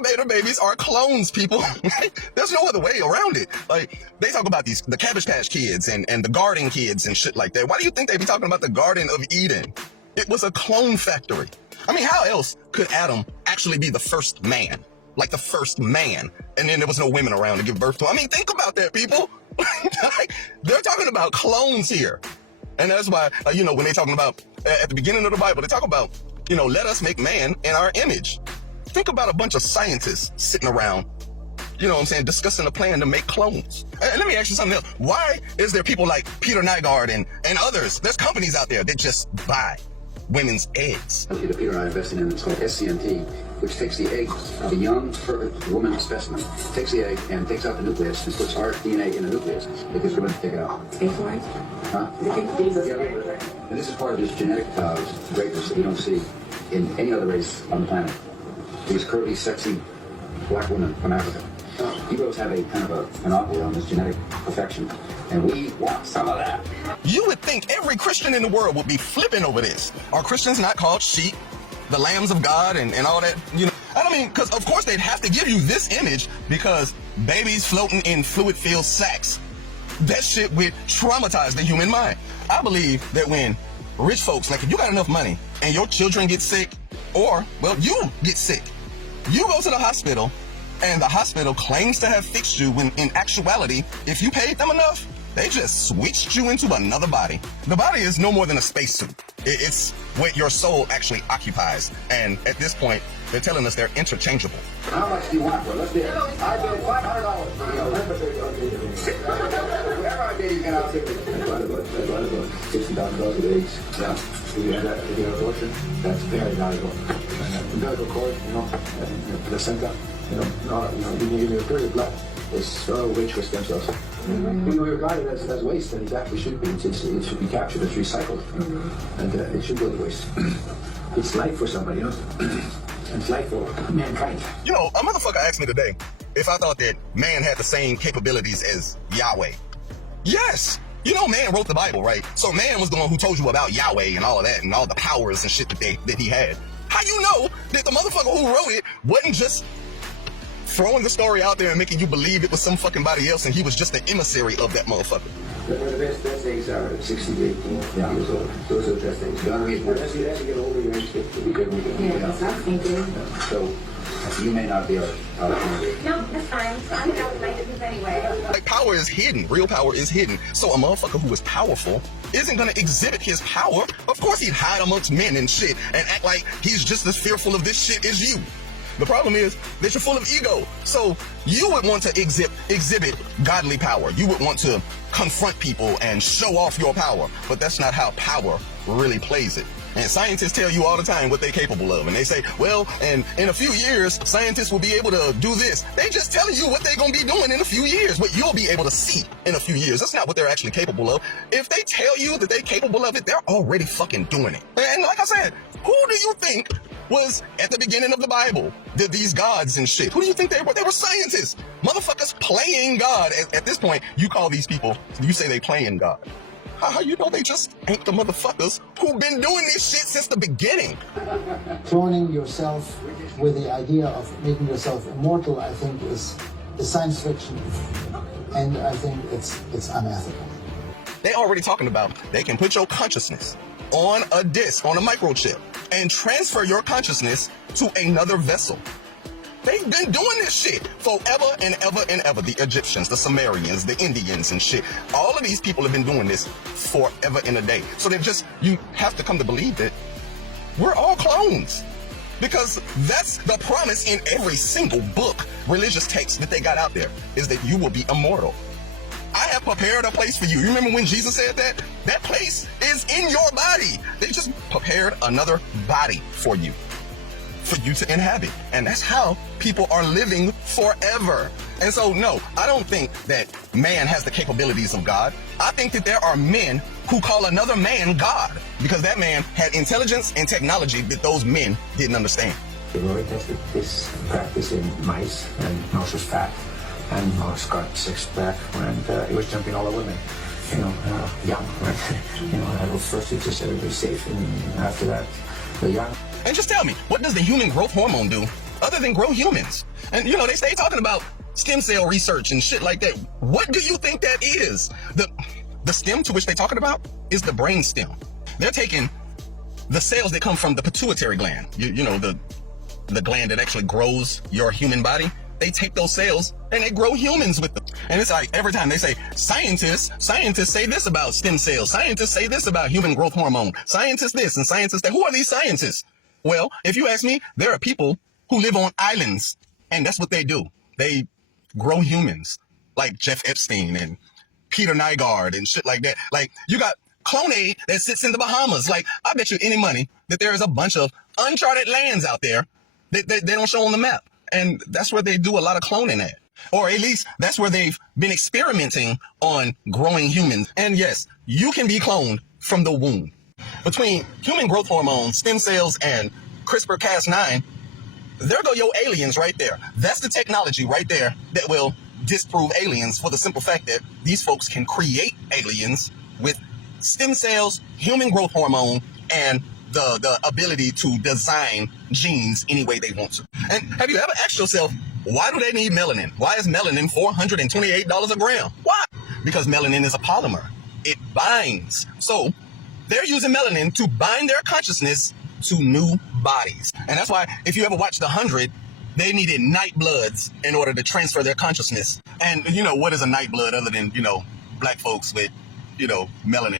incubator babies are clones, people. There's no other way around it. Like, they talk about the Cabbage Patch Kids and the Garden Kids and shit like that. Why do you think they be talking about the Garden of Eden? It was a clone factory. I mean, how else could Adam actually be the first man? Like the first man, and then there was no women around to give birth to. I mean, think about that, people. Like, they're talking about clones here. And that's why, you know, when they're talking about, at the beginning of the Bible, they talk about, you know, let us make man in our image. Think about a bunch of scientists sitting around, you know what I'm saying, discussing a plan to make clones. And let me ask you something else. Why is there people like Peter Nygaard and others? There's companies out there that just buy women's eggs. The Peter and I invested in, it's called SCNT, which takes the egg of a young, perfect woman specimen, takes the egg and takes out the nucleus and puts our DNA in the nucleus because we're going to take it out. Huh? And this is part of this genetic greatness that we don't see in any other race on the planet. These curvy, sexy black women from Africa. Negroes have a kind of a monopoly on this genetic perfection, and we want some of that. You would think every Christian in the world would be flipping over this. Are Christians not called sheep, the lambs of God, and all that? You know, I don't mean, because of course they'd have to give you this image because babies floating in fluid-filled sacks. That shit would traumatize the human mind. I believe that when rich folks, like if you got enough money and your children get sick, or, well, you get sick, you go to the hospital and the hospital claims to have fixed you when in actuality, if you paid them enough, they just switched you into another body. The body is no more than a spacesuit. It's what your soul actually occupies. And at this point, they're telling us they're interchangeable. How much do you want for it? Let's do it. I bid $500. Whatever I bid, you can outbid me. About $60,000 of eggs. Yeah. If you have that, if you have abortion, that's very valuable. And umbilical cord, you know, and placenta, you need your period blood. It's so rich with stem cells. When we regard it as waste, then it actually should be. It should be captured as recycled, and it should go to waste. It's life for somebody, you know. And it's life for mankind. You know, a motherfucker asked me today if I thought that man had the same capabilities as Yahweh. Yes. You know, man wrote the Bible, right? So man was the one who told you about Yahweh and all of that and all the powers and shit that he had. How you know that the motherfucker who wrote it wasn't just throwing the story out there and making you believe it was some fucking body else and he was just an emissary of that motherfucker? The best eggs are 60 to 18 years old. Those are the best eggs. As you get older, your eggs get to be good. That's not thinking. So you may not be our No, that's fine. I'm out with my business anyway. Like, power is hidden. Real power is hidden. So a motherfucker who is powerful isn't gonna exhibit his power. Of course he'd hide amongst men and shit and act like he's just as fearful of this shit as you. The problem is that you're full of ego. So you would want to exhibit godly power. You would want to confront people and show off your power. But that's not how power really plays it. And scientists tell you all the time what they're capable of. And they say, well, and in a few years, scientists will be able to do this. They just telling you what they're going to be doing in a few years, what you'll be able to see in a few years. That's not what they're actually capable of. If they tell you that they're capable of it, they're already fucking doing it. And like I said, who do you think was at the beginning of the Bible, these gods and shit? Who do you think they were? They were scientists. Motherfuckers playing God. At this point, you call these people, you say they playing God. How you know they just ain't the motherfuckers who've been doing this shit since the beginning? Cloning yourself with the idea of making yourself immortal, I think, is science fiction. And I think it's unethical. They already talking about they can put your consciousness on a disc, on a microchip, and transfer your consciousness to another vessel. They've been doing this shit forever and ever and ever. The Egyptians, the Sumerians, the Indians and shit. All of these people have been doing this forever and a day. So you have to come to believe that we're all clones. Because that's the promise in every single book, religious text that they got out there, is that you will be immortal. I have prepared a place for you. You remember when Jesus said that? That place is in your body. They just prepared another body for you to inhabit. And that's how people are living forever. And so, no, I don't think that man has the capabilities of God. I think that there are men who call another man God because that man had intelligence and technology that those men didn't understand. They've already tested this practice in mice, and mouse was fat, and mouse got six-pack when he was jumping all the women. Young, right? First it just everybody's safe, and after that, the young. And just tell me, what does the human growth hormone do other than grow humans. And you know, they stay talking about stem cell research and shit like that. What do you think that is? The stem to which they're talking about is the brain stem. They're taking the cells that come from the pituitary gland, you know, the gland that actually grows your human body. They take those cells and they grow humans with them. And it's like every time they say scientists say this about stem cells, scientists say this about human growth hormone, scientists this and scientists that. Who are these scientists? Well, if you ask me, there are people who live on islands, and that's what they do. They grow humans, like Jeff Epstein and Peter Nygaard and shit like that. Like, you got Clonade that sits in the Bahamas. Like, I bet you any money that there is a bunch of uncharted lands out there that they don't show on the map. And that's where they do a lot of cloning at. Or at least that's where they've been experimenting on growing humans. And yes, you can be cloned from the womb. Between human growth hormone, stem cells, and CRISPR-Cas9, there go your aliens right there. That's the technology right there that will disprove aliens, for the simple fact that these folks can create aliens with stem cells, human growth hormone, and the ability to design genes any way they want to. And have you ever asked yourself, why do they need melanin? Why is melanin $428 a gram? Why? Because melanin is a polymer. It binds. So they're using melanin to bind their consciousness to new bodies. And that's why if you ever watched The 100, they needed night bloods in order to transfer their consciousness. And you know, what is a night blood other than, you know, black folks with, you know, melanin?